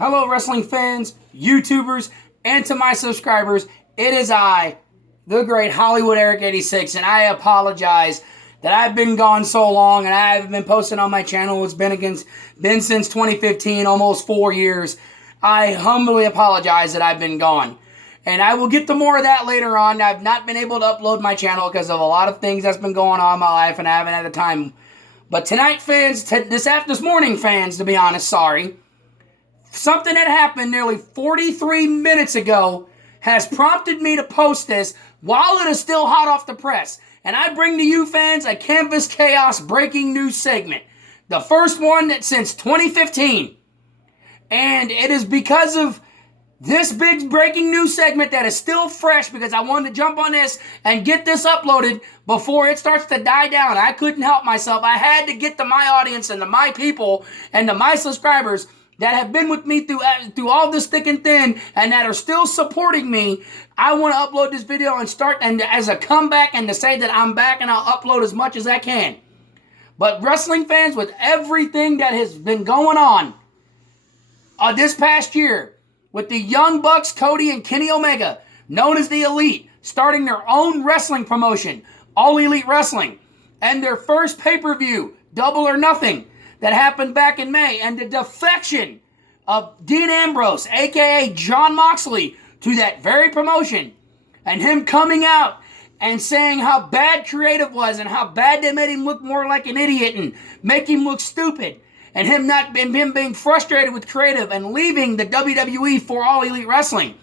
Hello, wrestling fans, YouTubers, and to my subscribers. It is I, the great Hollywood Eric 86, and I apologize that I've been gone so long and I haven't been posting on my channel. It's been since 2015, almost 4 years. I humbly apologize that I've been gone. And I will get to more of that later on. I've not been able to upload my channel because of a lot of things that's been going on in my life and I haven't had the time. But tonight, fans, this morning, fans, to be honest, sorry. Something that happened nearly 43 minutes ago has prompted me to post this while it is still hot off the press. And I bring to you, fans, a Canvas Chaos breaking news segment. The first one since 2015. And it is because of this big breaking news segment that is still fresh because I wanted to jump on this and get this uploaded before it starts to die down. I couldn't help myself. I had to get to my audience and to my people and to my subscribers that have been with me through all this thick and thin and that are still supporting me. I want to upload this video and start and as a comeback and to say that I'm back and I'll upload as much as I can. But wrestling fans, with everything that has been going on this past year, with the Young Bucks, Cody and Kenny Omega, known as the Elite, starting their own wrestling promotion, All Elite Wrestling, and their first pay-per-view, Double or Nothing, that happened back in May, and the defection of Dean Ambrose, a.k.a. Jon Moxley, to that very promotion, and him coming out and saying how bad creative was and how bad they made him look more like an idiot and make him look stupid, and him being frustrated with creative and leaving the WWE for All Elite Wrestling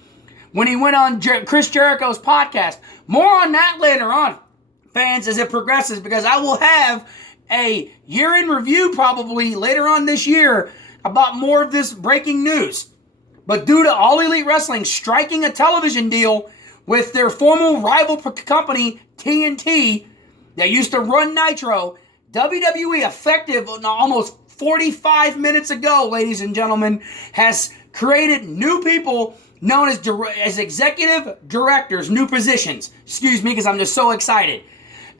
when he went on Chris Jericho's podcast. More on that later on, fans, as it progresses, because I will have a year-in review probably later on this year about more of this breaking news. But due to All Elite Wrestling striking a television deal with their former rival company, TNT, that used to run Nitro, WWE, effective almost 45 minutes ago, ladies and gentlemen, has created new people known as executive directors, new positions. Excuse me, because I'm just so excited.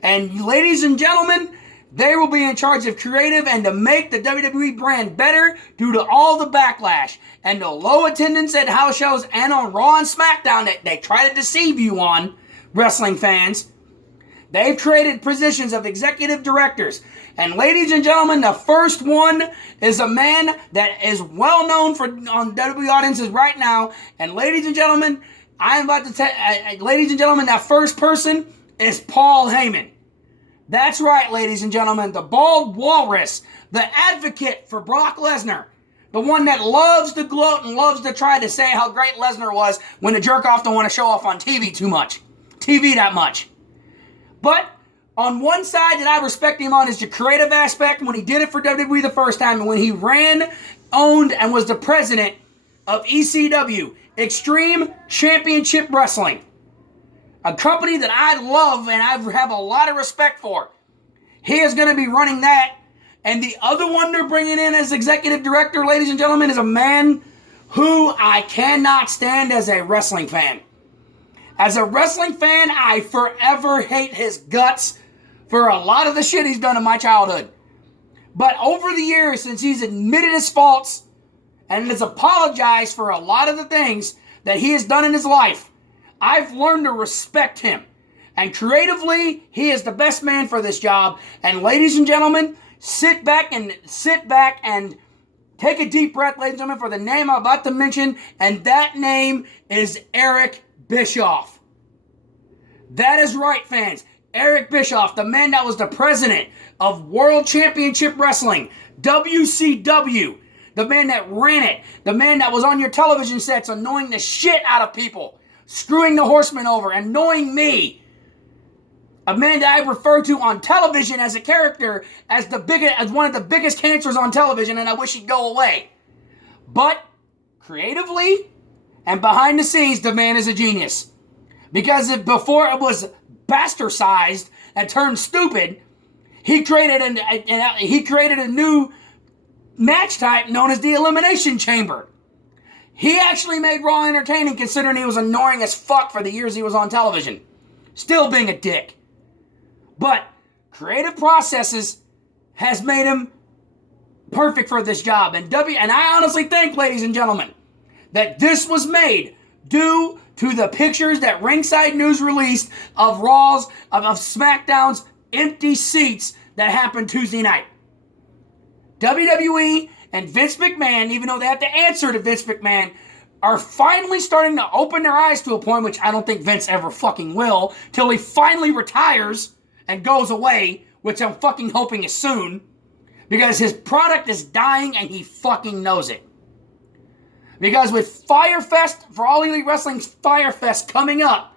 And ladies and gentlemen, they will be in charge of creative and to make the WWE brand better due to all the backlash and the low attendance at house shows and on Raw and SmackDown that they try to deceive you on, wrestling fans. They've created positions of executive directors. And ladies and gentlemen, the first one is a man that is well known on WWE audiences right now. And ladies and gentlemen, that first person is Paul Heyman. That's right, ladies and gentlemen, the bald walrus, the advocate for Brock Lesnar, the one that loves to gloat and loves to try to say how great Lesnar was when the jerk-off don't want to show off on TV that much. But on one side that I respect him on is the creative aspect when he did it for WWE the first time and when he ran, owned, and was the president of ECW, Extreme Championship Wrestling. A company that I love and I have a lot of respect for. He is going to be running that. And the other one they're bringing in as executive director, ladies and gentlemen, is a man who I cannot stand as a wrestling fan. As a wrestling fan, I forever hate his guts for a lot of the shit he's done in my childhood. But over the years, since he's admitted his faults and has apologized for a lot of the things that he has done in his life, I've learned to respect him. And creatively, he is the best man for this job. And ladies and gentlemen, sit back and take a deep breath, ladies and gentlemen, for the name I'm about to mention. And that name is Eric Bischoff. That is right, fans. Eric Bischoff, the man that was the president of World Championship Wrestling, WCW. The man that ran it. The man that was on your television sets annoying the shit out of people. Screwing the Horsemen over, annoying me. A man that I refer to on television as a character as one of the biggest cancers on television, and I wish he'd go away. But creatively and behind the scenes, the man is a genius. Because before it was bastardized and turned stupid, he created a new match type known as the Elimination Chamber. He actually made Raw entertaining considering he was annoying as fuck for the years he was on television. Still being a dick. But creative processes has made him perfect for this job. And I honestly think, ladies and gentlemen, that this was made due to the pictures that Ringside News released of Raw's, of SmackDown's empty seats that happened Tuesday night. WWE and Vince McMahon, even though they have to answer to Vince McMahon, are finally starting to open their eyes to a point, which I don't think Vince ever fucking will, till he finally retires and goes away, which I'm fucking hoping is soon, because his product is dying and he fucking knows it. Because with Firefest, for All Elite Wrestling's Firefest coming up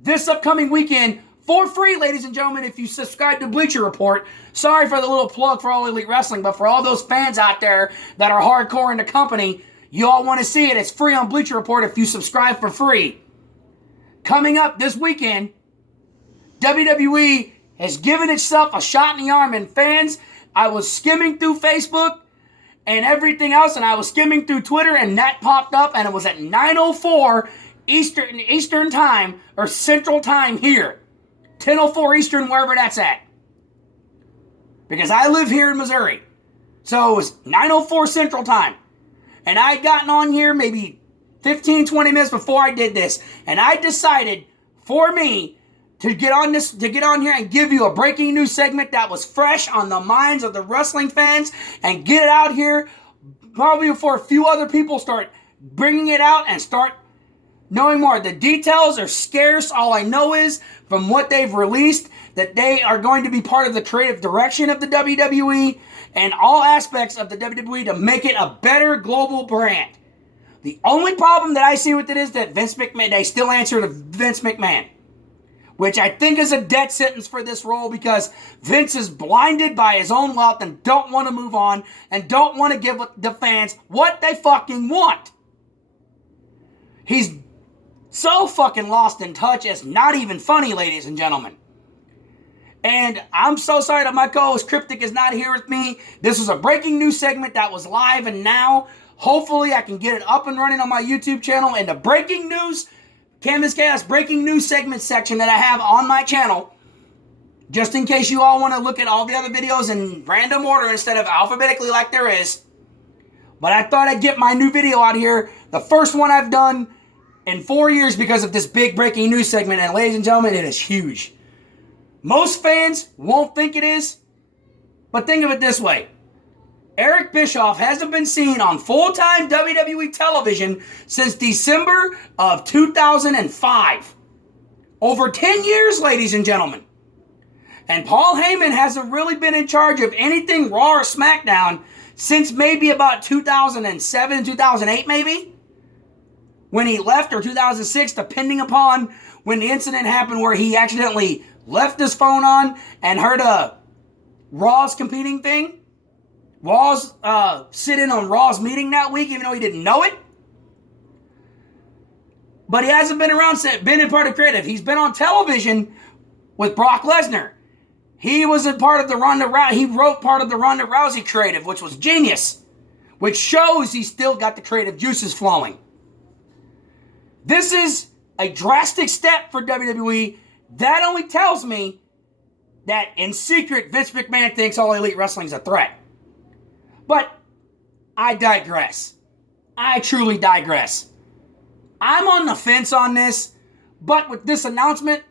this upcoming weekend, for free, ladies and gentlemen, if you subscribe to Bleacher Report. Sorry for the little plug for All Elite Wrestling, but for all those fans out there that are hardcore in the company, you all want to see it. It's free on Bleacher Report if you subscribe for free. Coming up this weekend, WWE has given itself a shot in the arm. And fans, I was skimming through Facebook and everything else, and I was skimming through Twitter, and that popped up, and it was at 9:04 Eastern Time, or Central Time here. 10:04 Eastern, wherever that's at. Because I live here in Missouri. So it was 9:04 Central Time. And I had gotten on here maybe 15, 20 minutes before I did this. And I decided for me to get on here and give you a breaking news segment that was fresh on the minds of the wrestling fans, and get it out here probably before a few other people start bringing it out and start knowing more. The details are scarce. All I know is, from what they've released, that they are going to be part of the creative direction of the WWE and all aspects of the WWE to make it a better global brand. The only problem that I see with it is that Vince McMahon, they still answer to Vince McMahon, which I think is a death sentence for this role, because Vince is blinded by his own wealth and don't want to move on and don't want to give the fans what they fucking want. He's so fucking lost in touch, it's not even funny, ladies and gentlemen. And I'm so sorry that my co-host Cryptic is not here with me. This was a breaking news segment that was live, and now hopefully I can get it up and running on my YouTube channel. In the breaking news, Canvas Chaos breaking news segment section that I have on my channel, just in case you all want to look at all the other videos in random order instead of alphabetically like there is. But I thought I'd get my new video out here, the first one I've done in 4 years, because of this big breaking news segment. And ladies and gentlemen, it is huge. Most fans won't think it is, but think of it this way. Eric Bischoff hasn't been seen on full-time WWE television since December of 2005. Over 10 years, ladies and gentlemen. And Paul Heyman hasn't really been in charge of anything Raw or SmackDown since maybe about 2007, 2008 maybe, when he left, or 2006, depending upon when the incident happened where he accidentally left his phone on and heard a Raw's competing thing. Raw's sit in on Raw's meeting that week, even though he didn't know it. But he hasn't been around, been in part of creative. He's been on television with Brock Lesnar. He was a part of the he wrote part of the Ronda Rousey creative, which was genius, which shows he's still got the creative juices flowing. This is a drastic step for WWE. That only tells me that in secret, Vince McMahon thinks All Elite Wrestling is a threat. But I digress. I truly digress. I'm on the fence on this, but with this announcement,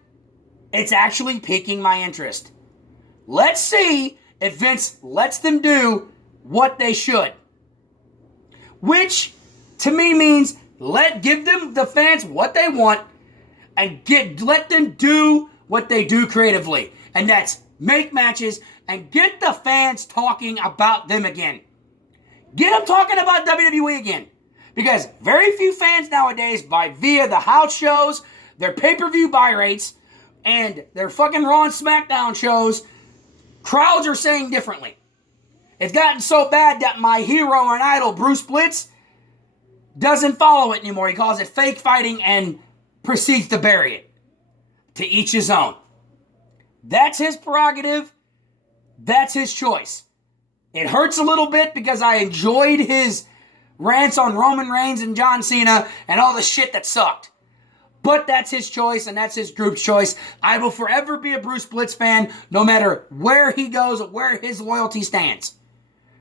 it's actually piquing my interest. Let's see if Vince lets them do what they should. Which, to me, means give them, the fans, what they want, and let them do what they do creatively. And that's make matches and get the fans talking about them again. Get them talking about WWE again. Because very few fans nowadays, via the house shows, their pay-per-view buy rates, and their fucking Raw and SmackDown shows, crowds are saying differently. It's gotten so bad that my hero and idol, Bruce Blitz, doesn't follow it anymore. He calls it fake fighting and proceeds to bury it. To each his own. That's his prerogative. That's his choice. It hurts a little bit because I enjoyed his rants on Roman Reigns and John Cena and all the shit that sucked. But that's his choice and that's his group's choice. I will forever be a Bruce Blitz fan no matter where he goes or where his loyalty stands.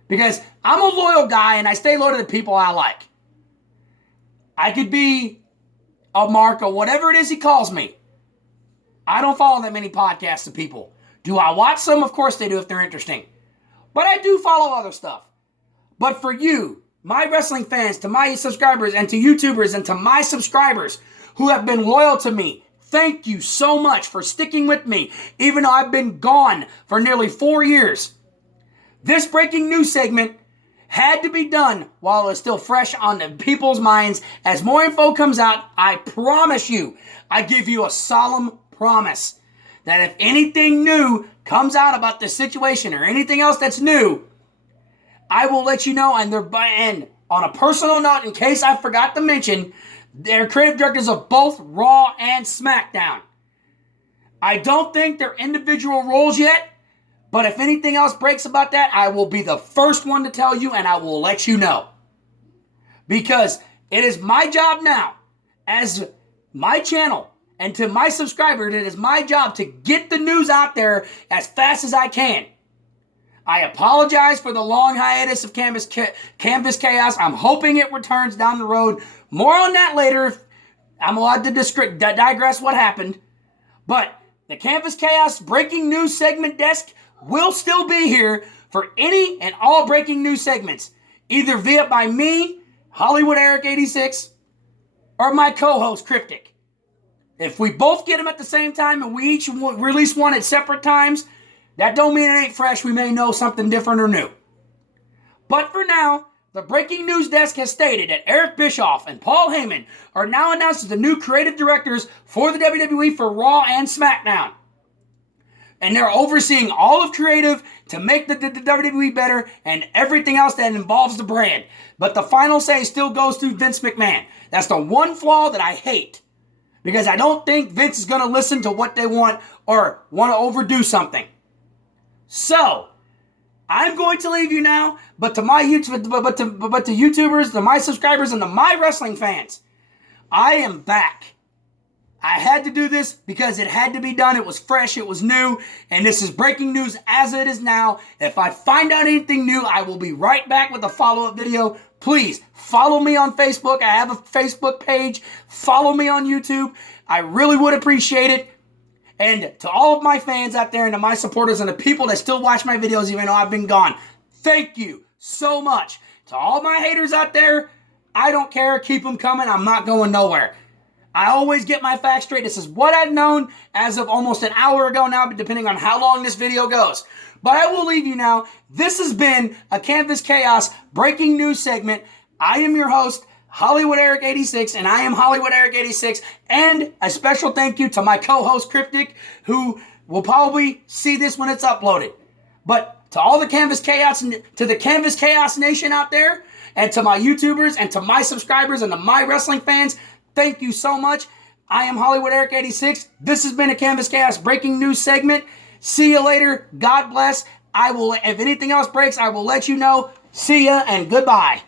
Because I'm a loyal guy and I stay loyal to the people I like. I could be a Mark or whatever it is he calls me. I don't follow that many podcasts of people. Do I watch some? Of course they do if they're interesting. But I do follow other stuff. But for you, my wrestling fans, to my subscribers and to YouTubers and to my subscribers who have been loyal to me, thank you so much for sticking with me, even though I've been gone for nearly 4 years. This breaking news segment had to be done while it's still fresh on the people's minds. As more info comes out, I promise you, I give you a solemn promise that if anything new comes out about this situation or anything else that's new, I will let you know. And on a personal note, in case I forgot to mention, they're creative directors of both Raw and SmackDown. I don't think they're individual roles yet, but if anything else breaks about that, I will be the first one to tell you and I will let you know. Because it is my job now, as my channel, and to my subscribers, it is my job to get the news out there as fast as I can. I apologize for the long hiatus of Canvas Chaos. I'm hoping it returns down the road. More on that later. I'm allowed to digress what happened. But the Canvas Chaos breaking news segment desk will still be here for any and all breaking news segments. Either via by me, Hollywood Eric 86, or my co-host, Cryptic. If we both get them at the same time and we each release one at separate times, that don't mean it ain't fresh. We may know something different or new. But for now, the breaking news desk has stated that Eric Bischoff and Paul Heyman are now announced as the new creative directors for the WWE for Raw and SmackDown. And they're overseeing all of creative to make the WWE better and everything else that involves the brand. But the final say still goes through Vince McMahon. That's the one flaw that I hate. Because I don't think Vince is going to listen to what they want or want to overdo something. So, I'm going to leave you now, but to my YouTubers, to my subscribers, and to my wrestling fans, I am back. I had to do this because it had to be done. It was fresh, it was new, and this is breaking news as it is now. If I find out anything new, I will be right back with a follow-up video. Please follow me on Facebook. I have a Facebook page. Follow me on YouTube. I really would appreciate it. And to all of my fans out there and to my supporters and the people that still watch my videos even though I've been gone, thank you so much. To all my haters out there, I don't care. Keep them coming. I'm not going nowhere. I always get my facts straight. This is what I've known as of almost an hour ago now, depending on how long this video goes. But I will leave you now. This has been a Canvas Chaos breaking news segment. I am your host, Hollywood Eric 86, and I am Hollywood Eric 86. And a special thank you to my co-host Cryptic, who will probably see this when it's uploaded. But to all the Canvas Chaos, to the Canvas Chaos Nation out there, and to my YouTubers, and to my subscribers, and to my wrestling fans, thank you so much. I am Hollywood Eric 86. This has been a Canvas Chaos breaking news segment. See you later. God bless. If anything else breaks, I will let you know. See ya and goodbye.